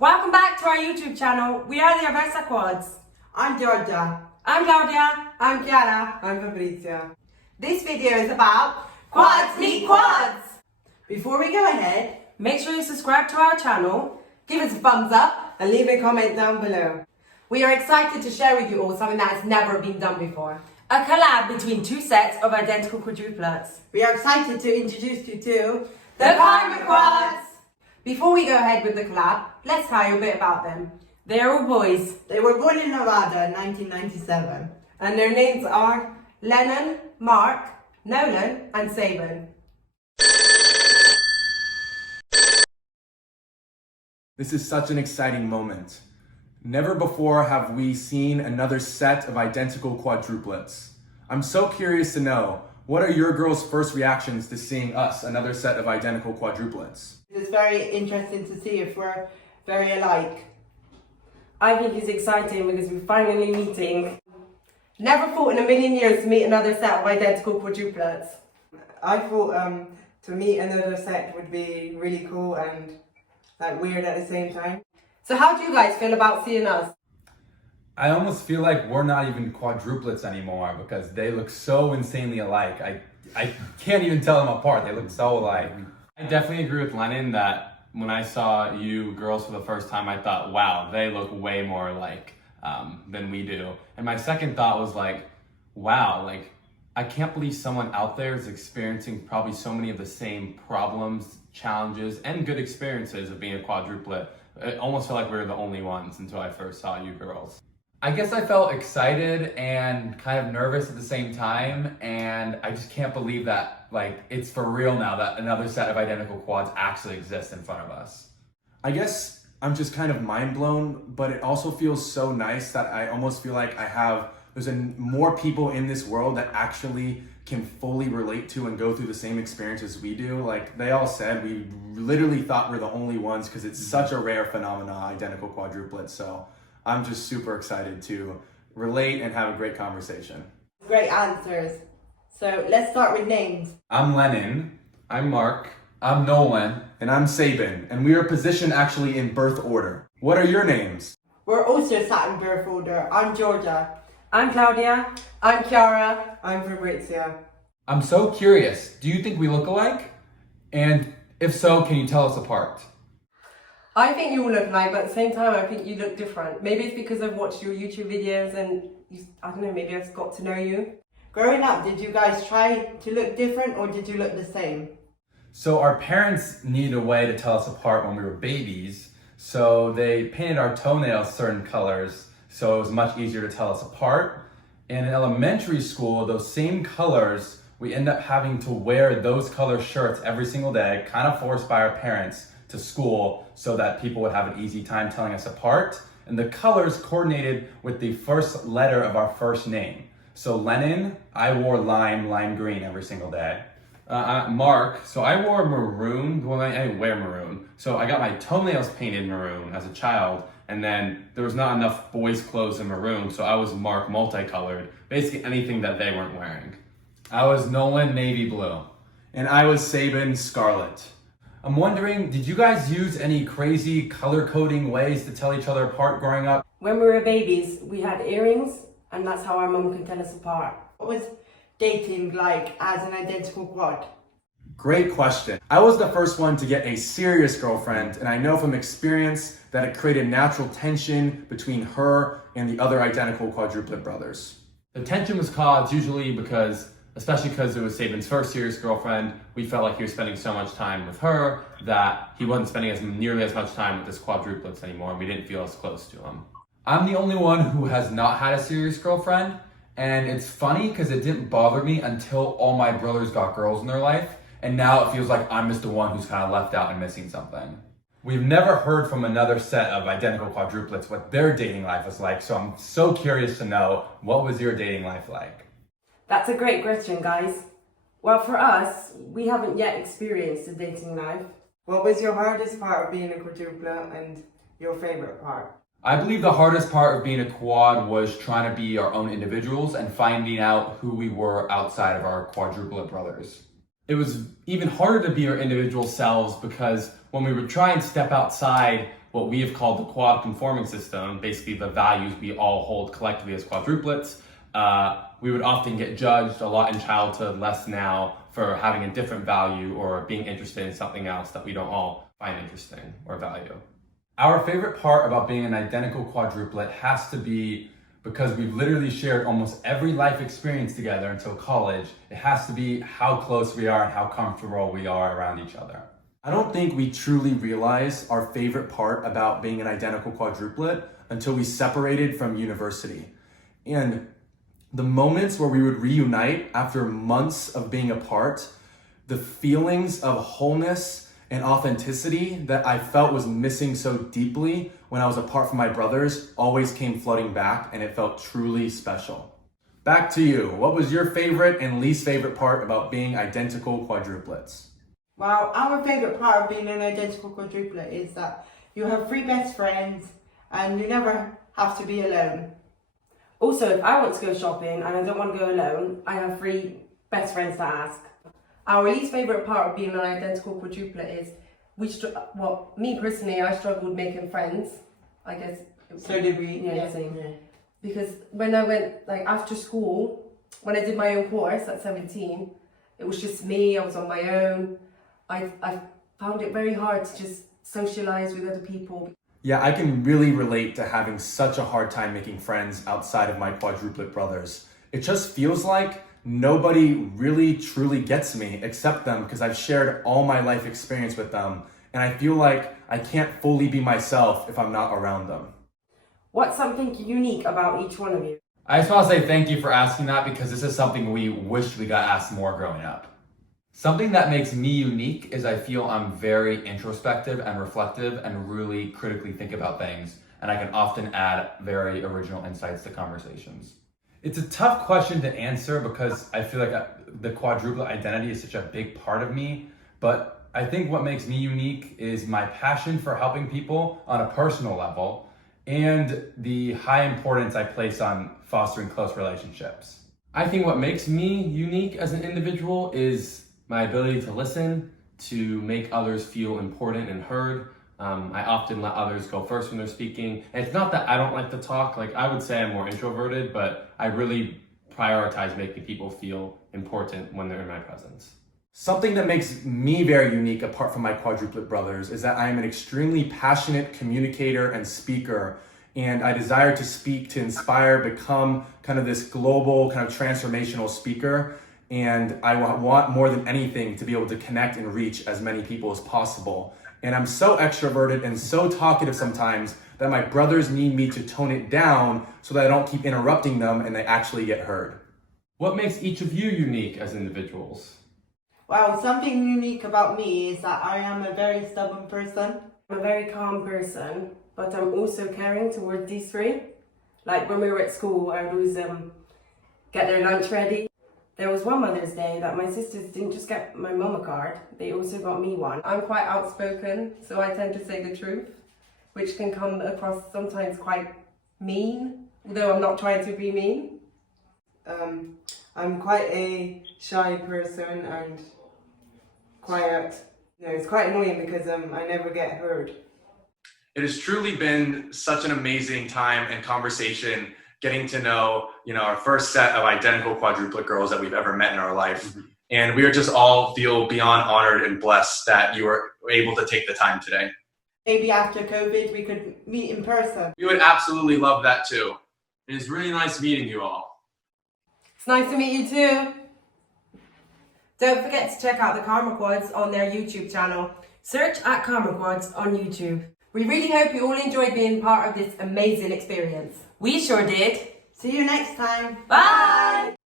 Welcome back to our YouTube channel. We are the Aversa Quads. I'm Giorgia. I'm Claudia. I'm Chiara. I'm Fabrizia. This video is about Quads Meet Quads. Before we go ahead, Make sure you subscribe to our channel, give us a thumbs up. and leave a comment down below. We are excited to share with you all something that has never been done before. A collab between two sets of identical quadruplets. We are excited to introduce you to The Karma Quads. Before we go ahead with the collab, let's tell you a bit about them. They're all boys, They were born in Nevada in 1997. and their names are Lennon, Mark, Nolan, and Sabin. This is such an exciting moment. Never before have we seen another set of identical quadruplets. I'm so curious to know, what are your girls' first reactions to seeing us, another set of identical quadruplets? It's very interesting to see if we're very alike. I think it's exciting because we're finally meeting. Never thought in a million years to meet another set of identical quadruplets. I thought to meet another set would be really cool and weird at the same time. So how do you guys feel about seeing us? I almost feel like we're not even quadruplets anymore because they look so insanely alike. I can't even tell them apart. They look so alike. I definitely agree with Lennon that when I saw you girls for the first time, I thought, wow, they look way more alike than we do. And my second thought was like, wow, like I can't believe someone out there is experiencing probably so many of the same problems, challenges, and good experiences of being a quadruplet. It almost felt like we were the only ones until I first saw you girls. I guess I felt excited and kind of nervous at the same time, and I just can't believe that like it's for real now that another set of identical quads actually exists in front of us. I guess I'm just kind of mind blown, but it also feels so nice that I almost feel like there's more people in this world that actually can fully relate to and go through the same experiences we do. Like they all said, we literally thought we're the only ones because it's such a rare phenomenon, identical quadruplets. So I'm just super excited to relate and have a great conversation. Great answers. So let's start with names. I'm Lennon. I'm Mark. I'm Nolan. And I'm Sabin, and we are positioned actually in birth order. What are your names? We're also sat in birth order. I'm Giorgia. I'm Claudia. I'm Chiara. I'm Fabrizia. I'm so curious. Do you think we look alike? And if so, can you tell us apart? I think you all look alike, but at the same time, I think you look different. Maybe it's because I've watched your YouTube videos and I don't know, maybe I've got to know you. Growing up, did you guys try to look different or did you look the same? So our parents needed a way to tell us apart when we were babies, so they painted our toenails certain colors so it was much easier to tell us apart. And in elementary school, those same colors, we end up having to wear those color shirts every single day, kind of forced by our parents, to school so that people would have an easy time telling us apart. And the colors coordinated with the first letter of our first name. So Lennon, I wore lime green every single day. Mark, so I wore maroon. Well, I didn't wear maroon. So I got my toenails painted maroon as a child, and then there was not enough boys' clothes in maroon, so I was Mark multicolored. Basically anything that they weren't wearing. I was Nolan navy blue. And I was Sabin Scarlet. I'm wondering, did you guys use any crazy color coding ways to tell each other apart growing up? When we were babies, we had earrings, and that's how our mum can tell us apart. What was dating like as an identical quad? Great question. I was the first one to get a serious girlfriend, and I know from experience that it created natural tension between her and the other identical quadruplet brothers. The tension was caused usually especially because it was Sabin's first serious girlfriend, we felt like he was spending so much time with her that he wasn't spending nearly as much time with his quadruplets anymore, and we didn't feel as close to him. I'm the only one who has not had a serious girlfriend, and it's funny because it didn't bother me until all my brothers got girls in their life, and now it feels like I'm just the one who's kind of left out and missing something. We've never heard from another set of identical quadruplets what their dating life was like, so I'm so curious to know, what was your dating life like? That's a great question, guys. Well, for us, we haven't yet experienced a dating life. What was your hardest part of being a quadruplet and your favorite part? I believe the hardest part of being a quad was trying to be our own individuals and finding out who we were outside of our quadruplet brothers. It was even harder to be our individual selves because when we would try and step outside what we have called the quad conforming system, basically the values we all hold collectively as quadruplets, we would often get judged a lot in childhood, less now, for having a different value or being interested in something else that we don't all find interesting or value. Our favorite part about being an identical quadruplet has to be because we've literally shared almost every life experience together until college. It has to be how close we are and how comfortable we are around each other. I don't think we truly realized our favorite part about being an identical quadruplet until we separated from university. And the moments where we would reunite after months of being apart, the feelings of wholeness and authenticity that I felt was missing so deeply when I was apart from my brothers always came flooding back, and it felt truly special. Back to you. What was your favorite and least favorite part about being identical quadruplets? Well, our favourite part of being an identical quadruplet is that you have 3 best friends and you never have to be alone. Also, if I want to go shopping and I don't want to go alone, I have 3 best friends to ask. Our least favourite part of being an identical quadruplet is me personally, I struggled making friends. I guess. So did we. Yeah, same. Yeah. Because when I went, after school, when I did my own course at 17, it was just me, I was on my own. I found it very hard to just socialise with other people. Yeah, I can really relate to having such a hard time making friends outside of my quadruplet brothers. It just feels like nobody really truly gets me except them because I've shared all my life experience with them, and I feel like I can't fully be myself if I'm not around them. What's something unique about each one of you? I just want to say thank you for asking that because this is something we wish we got asked more growing up. Something that makes me unique is I feel I'm very introspective and reflective and really critically think about things, and I can often add very original insights to conversations. It's a tough question to answer because I feel like the quadruplet identity is such a big part of me, but I think what makes me unique is my passion for helping people on a personal level and the high importance I place on fostering close relationships. I think what makes me unique as an individual is my ability to listen, to make others feel important and heard. I often let others go first when they're speaking. And it's not that I don't like to talk. I would say I'm more introverted, but I really prioritize making people feel important when they're in my presence. Something that makes me very unique apart from my quadruplet brothers is that I am an extremely passionate communicator and speaker, and I desire to speak to inspire, become kind of this global kind of transformational speaker. And I want more than anything to be able to connect and reach as many people as possible. And I'm so extroverted and so talkative sometimes that my brothers need me to tone it down so that I don't keep interrupting them and they actually get heard. What makes each of you unique as individuals? Well, something unique about me is that I am a very stubborn person. I'm a very calm person, but I'm also caring towards these 3. When we were at school, I would always get their lunch ready. There was one Mother's Day that my sisters didn't just get my mum a card, they also got me one. I'm quite outspoken, so I tend to say the truth, which can come across sometimes quite mean, although I'm not trying to be mean. I'm quite a shy person and quiet. It's quite annoying because I never get heard. It has truly been such an amazing time and conversation getting to know, our first set of identical quadruplet girls that we've ever met in our life. Mm-hmm. And we are just all feel beyond honored and blessed that you were able to take the time today. Maybe after COVID, we could meet in person. We would absolutely love that too. It's really nice meeting you all. It's nice to meet you too. Don't forget to check out the Karma Quads on their YouTube channel. Search at Karma Quads on YouTube. We really hope you all enjoyed being part of this amazing experience. We sure did. See you next time. Bye!